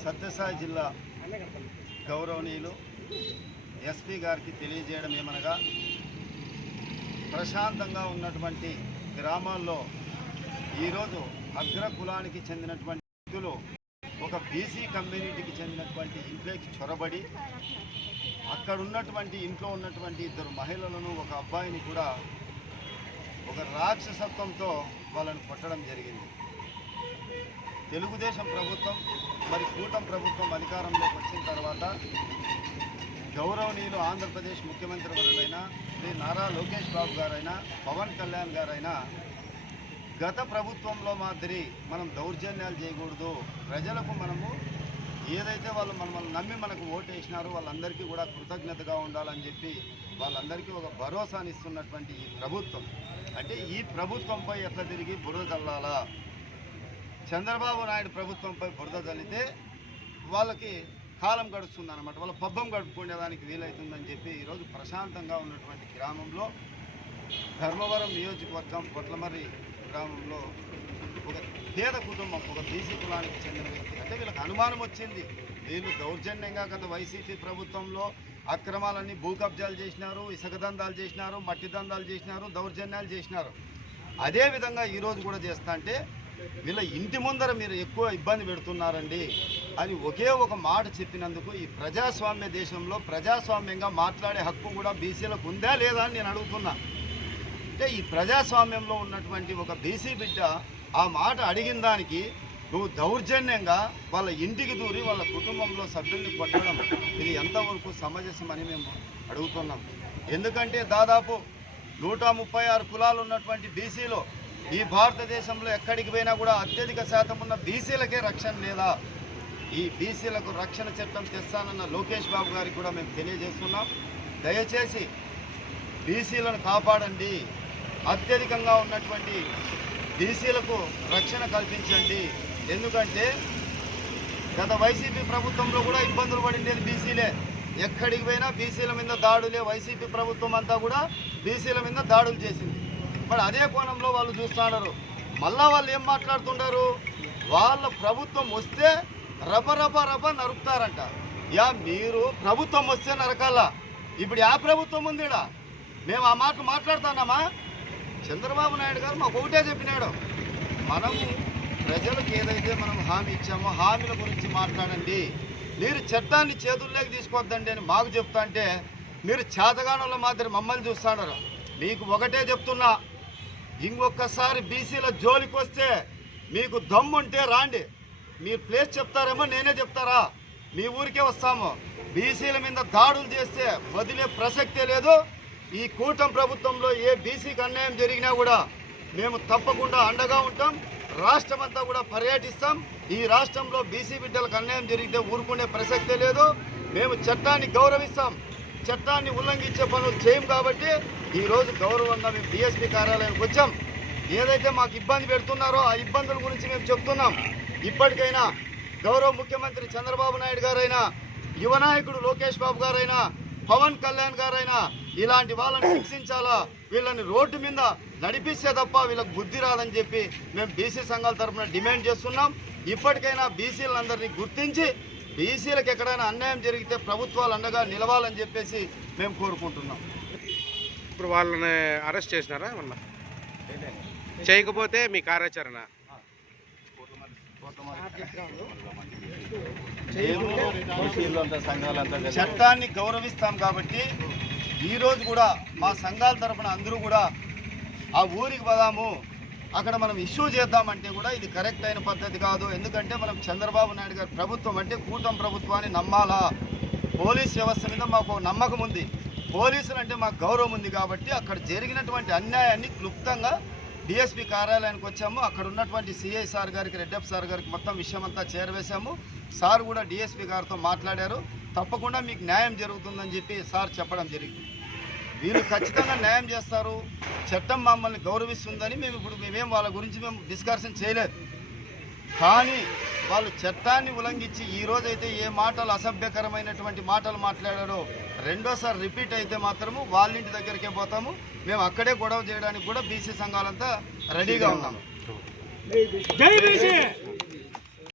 సత్యసాయి జిల్లా గౌరవనీయులు ఎస్పీ గారికి తెలియజేయడం ఏమనగా ప్రశాంతంగా ఉన్నటువంటి గ్రామాల్లో ఈరోజు అగ్ర కులానికి చెందినటువంటి వ్యక్తులు ఒక బీసీ కమ్యూనిటీకి చెందినటువంటి ఇంట్లోకి చొరబడి అక్కడ ఉన్నటువంటి ఇంట్లో ఉన్నటువంటి ఇద్దరు మహిళలను ఒక అబ్బాయిని కూడా ఒక రాక్షసత్వంతో వాళ్ళని కొట్టడం జరిగింది. తెలుగుదేశం ప్రభుత్వం మరి కూటం ప్రభుత్వం అధికారంలోకి వచ్చిన తర్వాత గౌరవనీయులు ఆంధ్రప్రదేశ్ ముఖ్యమంత్రి వర్యులైన శ్రీ నారా లోకేష్ బాబు గారైనా పవన్ కళ్యాణ్ గారైనా గత ప్రభుత్వంలో మాదిరి మనం దౌర్జన్యాలు చేయకూడదు. ప్రజలకు మనము ఏదైతే వాళ్ళు మనల్ని నమ్మి మనకు ఓటు వేసినారో వాళ్ళందరికీ కూడా కృతజ్ఞతగా ఉండాలని చెప్పి వాళ్ళందరికీ ఒక భరోసాని ఇస్తున్నటువంటి ఈ ప్రభుత్వం. అంటే ఈ ప్రభుత్వంపై ఎట్లా తిరిగి బురద చల్లాలా చంద్రబాబు నాయుడు ప్రభుత్వంపై బురద చల్లితే వాళ్ళకి కాలం గడుస్తుంది అనమాట వాళ్ళ పబ్బం గడుపుకునేదానికి వీలవుతుందని చెప్పి ఈరోజు ప్రశాంతంగా ఉన్నటువంటి గ్రామంలో ధర్మవరం నియోజకవర్గం పొట్లమర్రి గ్రామంలో ఒక పేద కుటుంబం ఒక బీసీ కులానికి చెందిన వ్యక్తి. అంటే వీళ్ళకి అనుమానం వచ్చింది. వీళ్ళు దౌర్జన్యంగా గత వైసీపీ ప్రభుత్వంలో అక్రమాలన్నీ భూ కబ్జాలు చేసినారు ఇసుక దందాలు చేసినారు మట్టి దందాలు చేసినారు దౌర్జన్యాలు చేసినారు. అదేవిధంగా ఈరోజు కూడా చేస్తా అంటే వీళ్ళ ఇంటి ముందర మీరు ఎక్కువ ఇబ్బంది పెడుతున్నారండి అని ఒకే ఒక మాట చెప్పినందుకు ఈ ప్రజాస్వామ్య దేశంలో ప్రజాస్వామ్యంగా మాట్లాడే హక్కు కూడా బీసీలకు ఉందా లేదా అని నేను అడుగుతున్నా. అంటే ఈ ప్రజాస్వామ్యంలో ఉన్నటువంటి ఒక బీసీ బిడ్డ ఆ మాట అడిగిన దానికి నువ్వు దౌర్జన్యంగా వాళ్ళ ఇంటికి దూరి వాళ్ళ కుటుంబంలో సభ్యుల్ని కొట్టడం ఇది ఎంతవరకు సమంజసమని మేము అడుగుతున్నాం. ఎందుకంటే దాదాపు నూట ముప్పై ఆరు కులాలు ఉన్నటువంటి బీసీలో ఈ భారతదేశంలో ఎక్కడికి పోయినా కూడా అత్యధిక శాతం ఉన్న బీసీలకే రక్షణ లేదా ఈ బీసీలకు రక్షణ చట్టం తెస్తానన్న లోకేష్ బాబు గారికి కూడా మేము తెలియజేస్తున్నాం. దయచేసి బీసీలను కాపాడండి. అత్యధికంగా ఉన్నటువంటి బీసీలకు రక్షణ కల్పించండి. ఎందుకంటే గత వైసీపీ ప్రభుత్వంలో కూడా ఇబ్బందులు పడిండేది బీసీలే. ఎక్కడికి పోయినా బీసీల మీద దాడులే. వైసీపీ ప్రభుత్వం అంతా కూడా బీసీల మీద దాడులు చేసింది. మరి అదే కోణంలో వాళ్ళు చూస్తున్నారు మళ్ళా వాళ్ళు ఏం మాట్లాడుతుంటారు? వాళ్ళ ప్రభుత్వం వస్తే రబ రబ రబ నరుకుతారంట. యా మీరు ప్రభుత్వం వస్తే నరకాలా. ఇప్పుడు ఆ ప్రభుత్వం ఉందిడా? మేము ఆ మాట మాట్లాడుతున్నామా? చంద్రబాబు నాయుడు గారు మాకు ఒకటే చెప్పినాడు. మనము ప్రజలకు ఏదైతే మనం హామీ ఇచ్చామో హామీల గురించి మాట్లాడండి. మీరు చట్టాన్ని చేతుల్లోకి తీసుకోవద్దండి అని మాకు చెప్తా అంటే మీరు చేతగానంలో మాత్రం మమ్మల్ని చూస్తున్నారు మీకు ఒకటే చెప్తున్నా ఇంకొకసారి బీసీల జోలికి వస్తే మీకు దమ్ముంటే రాండి. మీరు ప్లేస్ చెప్తారేమో నేనే చెప్తారా? మీ ఊరికే వస్తాము. బీసీల మీద దాడులు చేస్తే వదిలే ప్రసక్తే లేదు. ఈ కూటమి ప్రభుత్వంలో ఏ బీసీకి అన్యాయం జరిగినా కూడా మేము తప్పకుండా అండగా ఉంటాం. రాష్ట్రం అంతా కూడా పర్యటిస్తాం. ఈ రాష్ట్రంలో బీసీ బిడ్డలకు అన్యాయం జరిగితే ఊరుకునే ప్రసక్తే లేదు. మేము చట్టాన్ని గౌరవిస్తాం. చట్టాన్ని ఉల్లంఘించే పనులు చేయం కాబట్టి ఈరోజు గౌరవంగా మేము డిఎస్పీ కార్యాలయానికి వచ్చాం. ఏదైతే మాకు ఇబ్బంది పెడుతున్నారో ఆ ఇబ్బందుల గురించి మేము చెప్తున్నాం. ఇప్పటికైనా గౌరవ ముఖ్యమంత్రి చంద్రబాబు నాయుడు గారైనా యువనాయకుడు లోకేష్ బాబు గారైనా పవన్ కళ్యాణ్ గారైనా ఇలాంటి వాళ్ళని శిక్షించాలా? వీళ్ళని రోడ్డు మీద నడిపిస్తే తప్ప వీళ్ళకి బుద్ధి రాదని చెప్పి మేము బీసీ సంఘాల తరఫున డిమాండ్ చేస్తున్నాం. ఇప్పటికైనా బీసీలందరినీ గుర్తించి బీసీలకు ఎక్కడైనా అన్యాయం జరిగితే ప్రభుత్వాలు అండగా నిలవాలని చెప్పేసి మేము కోరుకుంటున్నాం. ఇప్పుడు వాళ్ళని అరెస్ట్ చేసినారా ఏమన్నా? చేయకపోతే మీ కార్యాచరణ? చట్టాన్ని గౌరవిస్తాం కాబట్టి ఈరోజు కూడా మా సంఘాల తరఫున అందరూ కూడా ఆ ఊరికి పదాము అక్కడ మనం ఇష్యూ చేద్దామంటే కూడా ఇది కరెక్ట్ అయిన పద్ధతి కాదు. ఎందుకంటే మనం చంద్రబాబు నాయుడు గారి ప్రభుత్వం అంటే కూటమి ప్రభుత్వాన్ని నమ్మాలా? పోలీస్ వ్యవస్థ మీద మాకు నమ్మకం ఉంది. పోలీసులు అంటే మాకు గౌరవం ఉంది కాబట్టి అక్కడ జరిగినటువంటి అన్యాయాన్ని క్లుప్తంగా డిఎస్పి కార్యాలయానికి వచ్చాము. అక్కడ ఉన్నటువంటి సిఐ సార్ గారికి రెడ్డప్ సార్ గారికి మొత్తం విషయం అంతా చేరవేశాము. సార్ కూడా డిఎస్పి గారితో మాట్లాడారు. తప్పకుండా మీకు న్యాయం జరుగుతుందని చెప్పి సార్ చెప్పడం జరిగింది. వీళ్ళు ఖచ్చితంగా న్యాయం చేస్తారు. చట్టం మమ్మల్ని గౌరవిస్తుందని మేము ఇప్పుడు మేమేం వాళ్ళ గురించి మేము డిస్కషన్ చేయలేదు. కానీ వాళ్ళు చట్టాన్ని ఉల్లంఘించి ఈ రోజైతే ఏ మాటలు అసభ్యకరమైనటువంటి మాటలు మాట్లాడారో రెండోసారి రిపీట్ అయితే మాత్రము వాళ్ళ ఇంటి దగ్గరికే పోతాము. మేము అక్కడే గొడవ చేయడానికి కూడా బీసీ సంఘాలంతా రెడీగా ఉన్నాము. జై బీసీ!